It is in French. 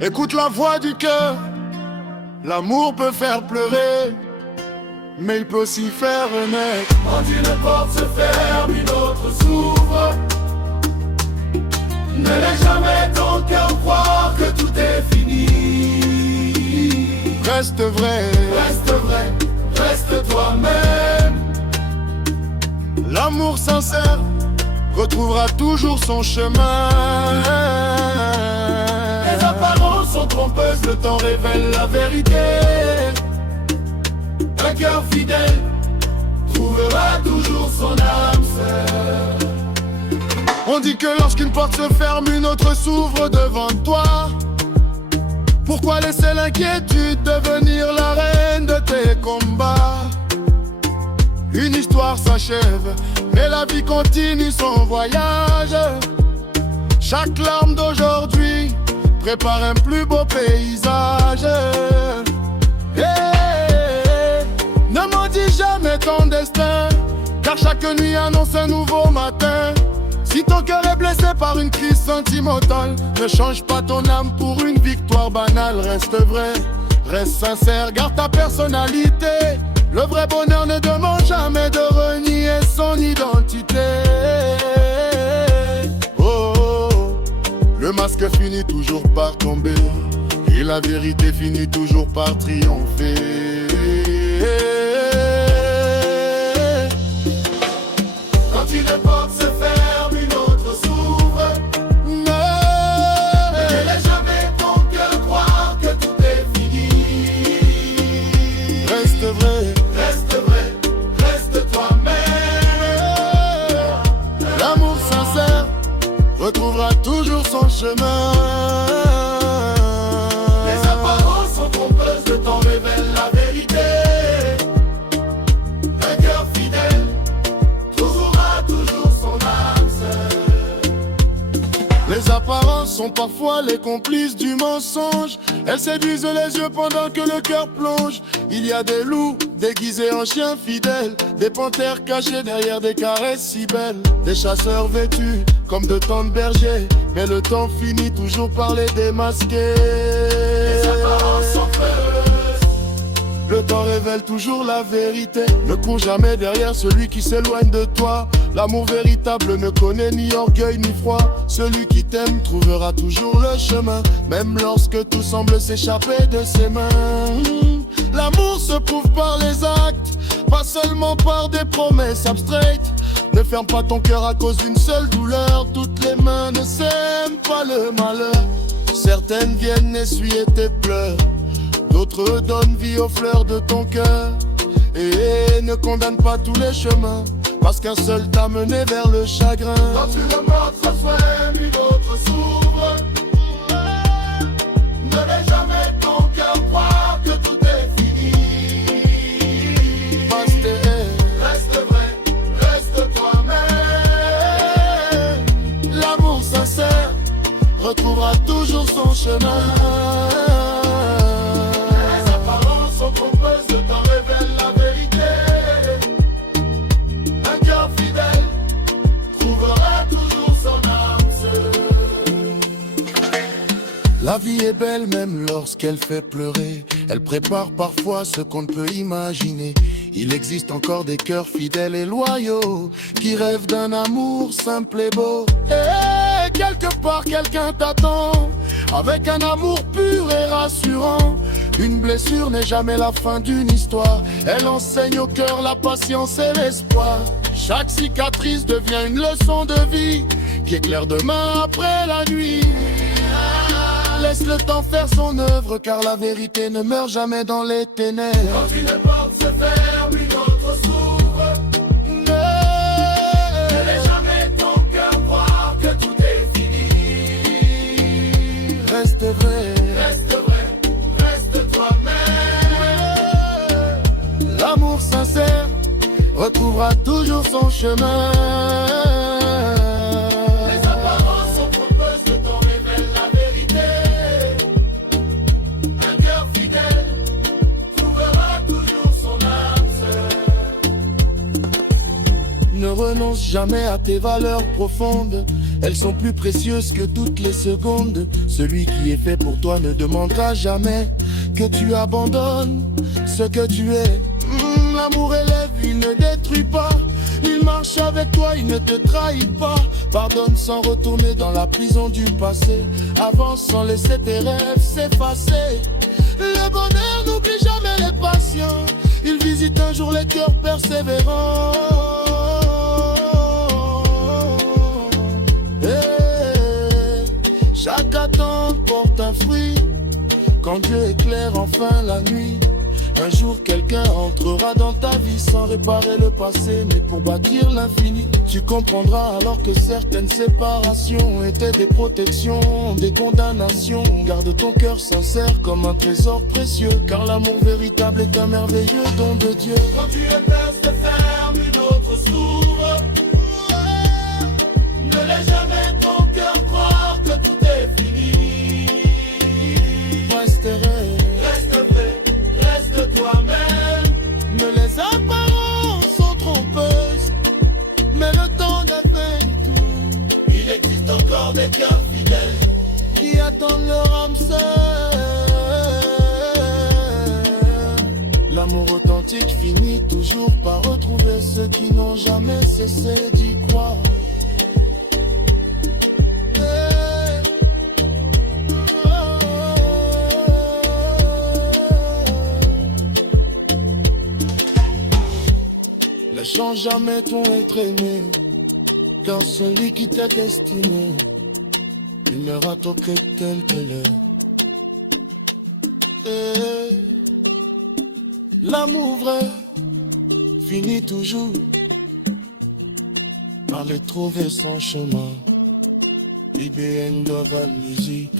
Écoute la voix du cœur. L'amour peut faire pleurer, mais il peut aussi faire renaître. Quand une porte se ferme, une autre s'ouvre. Ne laisse jamais ton cœur croire que tout est fini. Reste vrai, Reste vrai, reste toi-même. l'amour sincère retrouvera toujours son chemin. Les apparences sont trompeuses, le temps révèle la vérité. Un cœur fidèle trouvera toujours son âme sœur. On dit que lorsqu'une porte se ferme, une autre s'ouvre devant toi. Pourquoi laisser l'inquiétude devenir la reine de tes combats? Une histoire s'achève, mais la vie continue son voyage. Chaque larme d'aujourd'hui prépare un plus beau paysage. Hey, ne maudis jamais ton destin, car chaque nuit annonce un nouveau matin. Si ton cœur est blessé par une crise sentimentale, ne change pas ton âme pour une victoire banale. Reste vrai, reste sincère, garde ta personnalité. Le vrai bonheur ne demande jamais de renier son identité. Oh, oh, oh. Le masque finit toujours par tomber, et la vérité finit toujours par triompher. Quand une porte se ferme, une autre s'ouvre. Ne laisse jamais ton cœur croire que tout est fini. Reste vrai, Reste vrai, reste toi-même. l'amour sincère retrouvera toujours son chemin. Les apparences sont trompeuses, le temps révèle la vérité. Un cœur fidèle trouvera toujours son âme sœur. Les apparences sont parfois les complices du mensonge. Elles séduisent les yeux pendant que le cœur plonge. Il y a des loups déguisés en chiens fidèles, des panthères cachées derrière des caresses si belles, des chasseurs vêtus comme de tendres bergers, mais le temps finit toujours par les démasquer. Les apparences sont fausses. Le temps révèle toujours la vérité. Ne cours jamais derrière celui qui s'éloigne de toi. L'amour véritable ne connaît ni orgueil ni froid. Celui qui t'aime trouvera toujours le chemin, même lorsque tout semble s'échapper de ses mains. L'amour se prouve par les actes, pas seulement par des promesses abstraites. Ne ferme pas ton cœur à cause d'une seule douleur. Toutes les mains ne sèment pas le malheur. Certaines viennent essuyer tes pleurs, d'autres donnent vie aux fleurs de ton cœur. Et ne condamne pas tous les chemins, parce qu'un seul t'a mené vers le chagrin. Quand une porte se ferme, une autre s'ouvre. Ne laisse jamais ton cœur croire que tout est fini. Reste vrai, reste toi-même. L'amour sincère retrouvera toujours son chemin. Les apparences sont trompeuses, le temps révèle la vérité. Un cœur fidèle trouvera toujours son âme sœur. La vie est belle même lorsqu'elle fait pleurer. Elle prépare parfois ce qu'on ne peut imaginer. Il existe encore des cœurs fidèles et loyaux qui rêvent d'un amour simple et beau. Et quelque part quelqu'un t'attend avec un amour pur et rassurant. Une blessure n'est jamais la fin d'une histoire. Elle enseigne au cœur la patience et l'espoir. Chaque cicatrice devient une leçon de vie qui éclaire demain après la nuit. Laisse le temps faire son œuvre, car la vérité ne meurt jamais dans les ténèbres. Quand une porte se ferme, une autre s'ouvre. Ne laisse jamais ton cœur croire que tout est fini. Reste vrai, Reste vrai, reste toi-même. l'amour sincère retrouvera toujours son chemin. Les apparences sont trompeuses, le temps révèle la vérité. Un cœur fidèle trouvera toujours son âme sœur. Ne renonce jamais à tes valeurs profondes. Elles sont plus précieuses que toutes les secondes. Celui qui est fait pour toi ne demandera jamais que tu abandonnes ce que tu es. L'amour élève, il ne détruit pas. Il marche avec toi, il ne te trahit pas. Pardonne sans retourner dans la prison du passé. Avance sans laisser tes rêves s'effacer. Le bonheur n'oublie jamais les patients. Il visite un jour les cœurs persévérants. Chaque attente porte un fruit. Quand Dieu éclaire enfin la nuit, un jour quelqu'un entrera dans ta vie sans réparer le passé, mais pour bâtir l'infini. Tu comprendras alors que certaines séparations étaient des protections, des condamnations. Garde ton cœur sincère comme un trésor précieux, car l'amour véritable est un merveilleux don de Dieu. Quand tu es perce te ferme, une autre s'ouvre. Ne laisse jamais ton cœur croire que tout est fini. Reste vrai, reste toi-même. mais les apparences sont trompeuses, mais le temps n'a fait tout. Il existe encore des cœurs fidèles Qui attendent leur âme sœur. L'amour authentique finit toujours par retrouver ceux qui n'ont jamais cessé d'y croire. Ne change jamais ton être aimé, car celui qui t'a destiné, il ne rate que tel qu'elle est. L'amour vrai finit toujours par aller trouver son chemin. IBN Doval Musique.